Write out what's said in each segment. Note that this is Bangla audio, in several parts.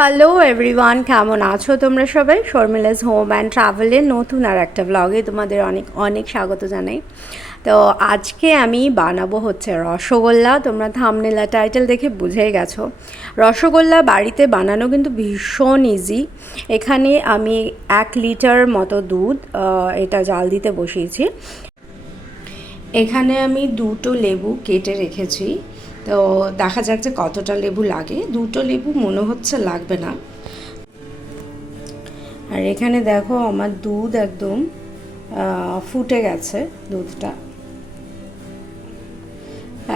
হ্যালো এভরিওয়ান, কেমন আছো তোমরা সবাই? শর্মিলাস হোম অ্যান্ড ট্রাভেলের নতুন আর একটা ব্লগে তোমাদের অনেক অনেক স্বাগত জানাই। তো আজকে আমি বানাবো হচ্ছে রসগোল্লা। তোমরা থাম্বনেল টাইটেল দেখে বুঝেই গেছো। রসগোল্লা বাড়িতে বানানো কিন্তু ভীষণ ইজি। এখানে আমি 1 লিটার মতো দুধ এটা জাল দিতে বসিয়েছি। এখানে আমি 2টো লেবু কেটে রেখেছি। তো দেখা যাক যে কতটা লেবু লাগে। 2টো লেবু মনে হচ্ছে লাগবে না। আর এখানে দেখো আমার দুধ একদম ফুটে গেছে দুধটা।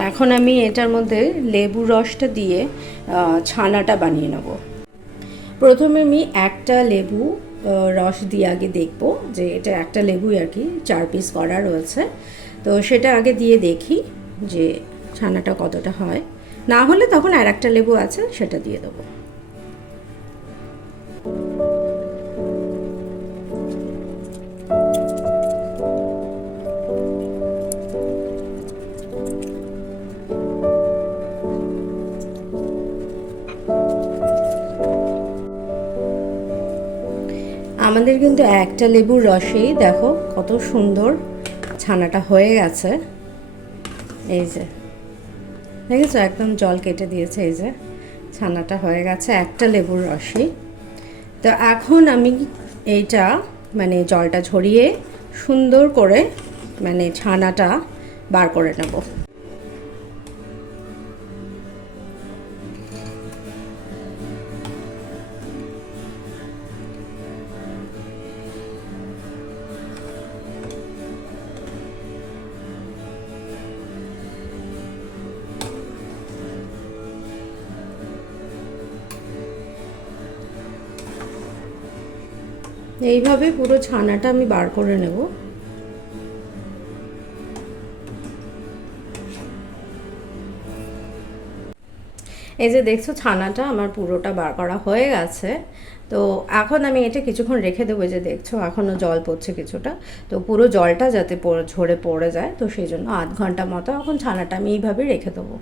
এখন আমি এটার মধ্যে লেবুর রসটা দিয়ে ছানাটা বানিয়ে নেব। প্রথমে আমি একটা লেবু রস দিয়ে আগে দেখবো যে এটা একটা লেবুই আর কি 4 পিস করা রয়েছে। তো সেটা আগে দিয়ে দেখি যে ছানাটা কতটা হয়। না হলে তখন আর একটা লেবু আছে সেটা দিয়ে দেবো। আমাদের কিন্তু একটা লেবুর রসেই দেখো কত সুন্দর ছানাটা হয়ে গেছে। এই যে দেখেছো একদম জল কেটে দিয়েছে। এই যে ছানাটা হয়ে গেছে একটা লেবুর রসেই। তো এখন আমি এইটা মানে জলটা ঝরিয়ে সুন্দর করে মানে ছানাটা বার করে নেব। এইভাবে পুরো ছানাটা আমি বার করে নেব। এই যে দেখছো ছানাটা আমার পুরোটা বার করা হয়ে গেছে। তো এখন আমি এটা কিছুক্ষণ রেখে দেবো। যে দেখছো এখনও জল পড়ছে কিছুটা। তো পুরো জলটা যাতে ঝরে পড়ে যায়, তো সেই জন্য আধ ঘন্টা মতো এখন ছানাটা আমি এইভাবে রেখে দেবো।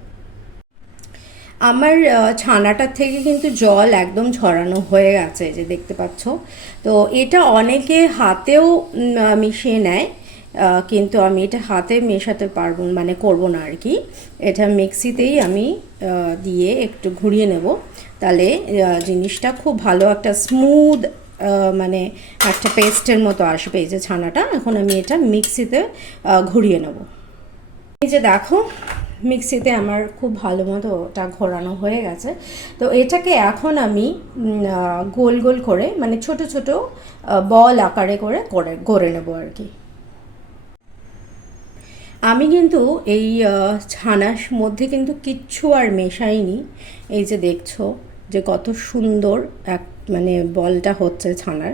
আমার ছানাটার থেকে কিন্তু জল একদম ঝরানো হয়ে গেছে, যে দেখতে পাচ্ছ। তো এটা অনেকে হাতেও মিশিয়ে নেয়, কিন্তু আমি এটা হাতে মেশাতে পারবো মানে করব না আর কি। এটা মিক্সিতেই আমি দিয়ে একটু ঘুরিয়ে নেব। তাহলে জিনিসটা খুব ভালো একটা স্মুথ মানে একটা পেস্টের মতো আসবে। এই যে ছানাটা এখন আমি এটা মিক্সিতে ঘুরিয়ে নেব। এই যে দেখো মিক্সিতে আমার খুব ভালো মতো ওটা ঘোরানো হয়ে গেছে। তো এটাকে এখন আমি গোল গোল করে মানে ছোট ছোট বল আকারে করে গড়ে নেব আর কি। আমি কিন্তু এই ছানার মধ্যে কিন্তু কিচ্ছু আর মেশাইনি। এই যে দেখছো যে কত সুন্দর এক মানে বলটা হচ্ছে ছানার।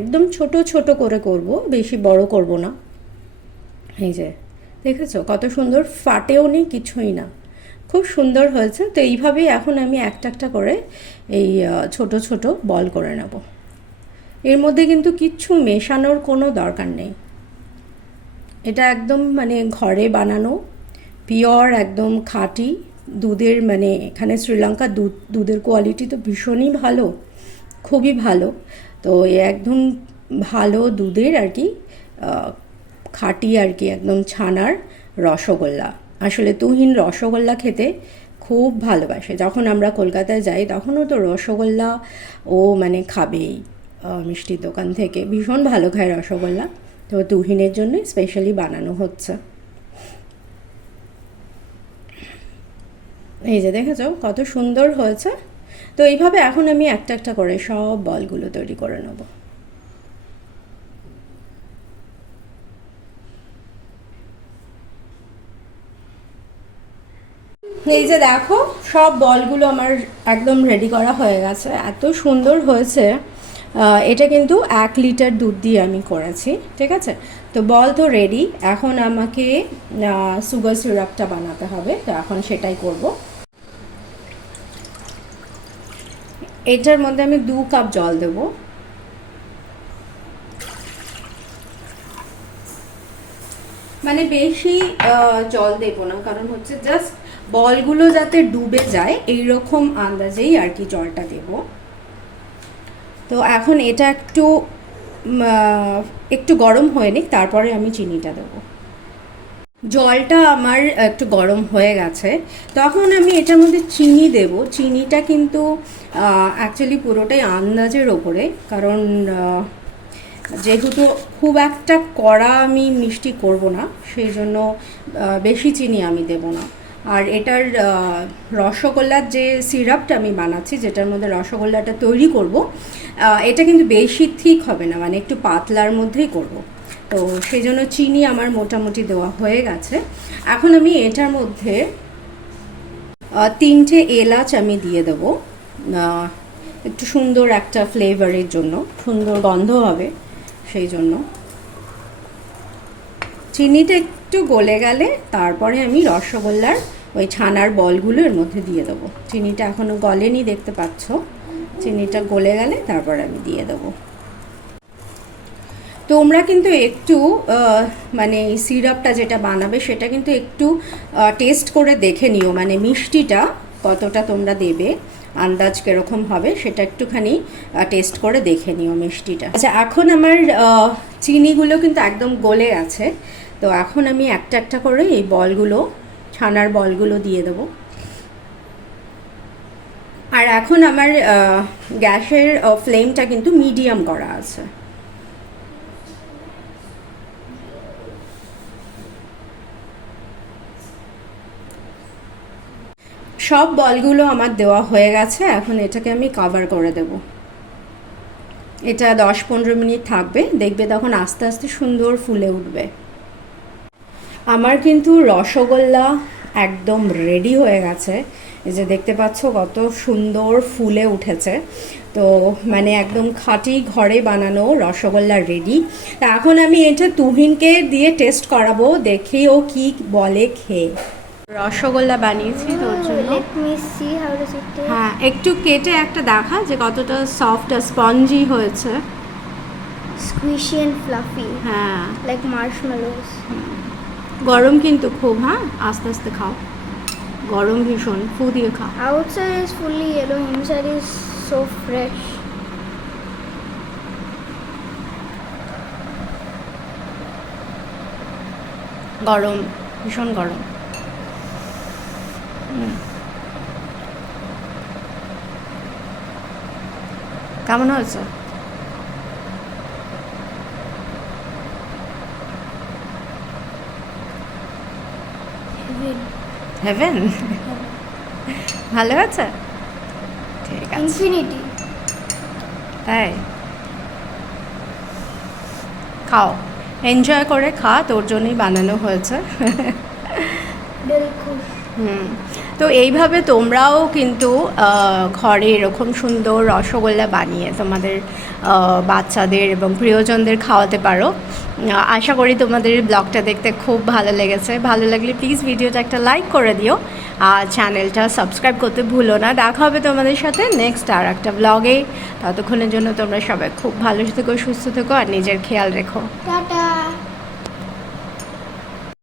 একদম ছোট ছোট করে করব, বেশি বড় করব না। এই যে দেখেছো কত সুন্দর, ফাটেও নি কিছুই না, খুব সুন্দর হয়েছে। তো এইভাবেই এখন আমি একটা একটা করে এই ছোট ছোট বল করে নেব। এর মধ্যে কিন্তু কিচ্ছু মেশানোর কোনো দরকার নেই। এটা একদম মানে ঘরে বানানো পিওর একদম খাঁটি দুধের, মানে এখানে শ্রীলঙ্কার দুধের কোয়ালিটি তো ভীষণই ভালো, খুবই ভালো। তো একদম ভালো দুধের আর কি খাঁটি আর কি একদম ছানার রসগোল্লা। আসলে তুহিন রসগোল্লা খেতে খুব ভালোবাসে। যখন আমরা কলকাতায় যাই তখনও তো রসগোল্লা ও মানে খাবেই মিষ্টির দোকান থেকে। ভীষণ ভালো খায় রসগোল্লা। তো তুহিনের জন্য স্পেশালি বানানো হচ্ছে। এই যে দেখেছো কত সুন্দর হয়েছে। তো এইভাবে এখন আমি একটা একটা করে সব বলগুলো তৈরি করে নেব। এই যে দেখো সব বলগুলো আমার একদম রেডি করা হয়ে গেছে, এত সুন্দর হয়েছে। এটা কিন্তু 1 লিটার দুধ দিয়ে আমি করেছি, ঠিক আছে। তো বল তো রেডি, এখন আমাকে সুগার সিরাপটা বানাতে হবে। তো এখন সেটাই করব। এটার মধ্যে আমি 2 কাপ জল দেব। মানে বেশি জল দেব না, কারণ হচ্ছে জাস্ট বলগুলো যাতে ডুবে যায় এই রকম আন্দাজেই আর কি জলটা দেব। তো এখন এটা একটু গরম হয়ে নিক, তারপরে আমি চিনিটা দেবো। জলটা আমার একটু গরম হয়ে গেছে, তখন আমি এটার মধ্যে চিনি দেব। চিনিটা কিন্তু অ্যাকচুয়ালি পুরোটাই আন্দাজের ওপরে, কারণ যেহেতু খুব একটা কড়া আমি মিষ্টি করব না, সেই জন্য বেশি চিনি আমি দেব না। আর এটার রসগোল্লার যে সিরাপটা আমি বানাচ্ছি, যেটার মধ্যে রসগোল্লাটা তৈরি করব, এটা কিন্তু বেশি ঠিক হবে না, মানে একটু পাতলার মধ্যেই করব। তো সেই জন্য চিনি আমার মোটামুটি দেওয়া হয়ে গেছে। এখন আমি এটার মধ্যে 3টে এলাচ আমি দিয়ে দেবো, একটু সুন্দর একটা ফ্লেভারের জন্য, সুন্দর গন্ধ হবে সেই জন্য। চিনিটা একটু গলে গেলে তারপরে আমি রসগোল্লার ওই ছানার বলগুলো এর মধ্যে দিয়ে দেবো। চিনিটা এখনও গলেনি, দেখতে পাচ্ছ। চিনিটা গলে গেলে তারপর আমি দিয়ে দেবো। তোমরা কিন্তু একটু মানে এই সিরাপটা যেটা বানাবে সেটা কিন্তু একটু টেস্ট করে দেখে নিও, মানে মিষ্টিটা কতটা তোমরা দেবে, আন্দাজ কীরকম হবে সেটা একটুখানি টেস্ট করে দেখে নিও মিষ্টিটা। আচ্ছা, এখন আমার চিনিগুলো কিন্তু একদম গলে গেছে। তো এখন আমি একটা একটা করে এই বলগুলো, ছানার বলগুলো দিয়ে দেবো। আর এখন আমার গ্যাসের ফ্লেমটা কিন্তু মিডিয়াম করা আছে। সব বলগুলো আমার দেওয়া হয়ে গেছে, এখন এটাকে আমি কভার করে দেব। এটা 10-15 মিনিট থাকবে, দেখবে তখন আস্তে আস্তে সুন্দর ফুলে উঠবে। আমার কিন্তু রসগোল্লা একদম রেডি হয়ে গেছে। এই যে দেখতে পাচ্ছ কত সুন্দর ফুলে উঠেছে। তো মানে একদম খাঁটি ঘরে বানানো রসগোল্লা রেডি। তা এখন আমি এটা তুহিনকে দিয়ে টেস্ট করাবো, দেখি ও কি বলে খেয়ে। রসগোল্লা বানিয়েছি তোর জন্য। হ্যাঁ, একটু কেটে একটা দেখা যে কতটা সফট আর স্পঞ্জি হয়েছে। Squishy and fluffy. হ্যাঁ, Like marshmallows. গরম কিন্তু খুব। হ্যাঁ, আস্তে আস্তে খাও, গরম ভীষণ, ফু দিয়ে খাও। Outside is fully yellow, inside is so fresh. গরম, ভীষণ গরম। কেমন হয়েছে? হেভেন। ভালো আছে? ঠিক আছে। Infinity. তাই খাও, এনজয় করে খা, তোর জন্যই বানানো হয়েছে। তো এইভাবে তোমরাও কিন্তু ঘরে এরকম সুন্দর রসগোল্লা বানিয়ে তোমাদের বাচ্চাদের এবং প্রিয়জনদের খাওয়াতে পারো। আশা করি তোমাদের ব্লগটা দেখতে খুব ভালো লেগেছে। ভালো লাগলে প্লিজ ভিডিওটা একটা লাইক করে দিও, আর চ্যানেলটা সাবস্ক্রাইব করতে ভুলো না। দেখা হবে তোমাদের সাথে নেক্সট আর একটা ব্লগে। ততক্ষণের জন্য তোমরা সবাই খুব ভালো থেকো, সুস্থ থেকো, আর নিজের খেয়াল রেখো। Tata.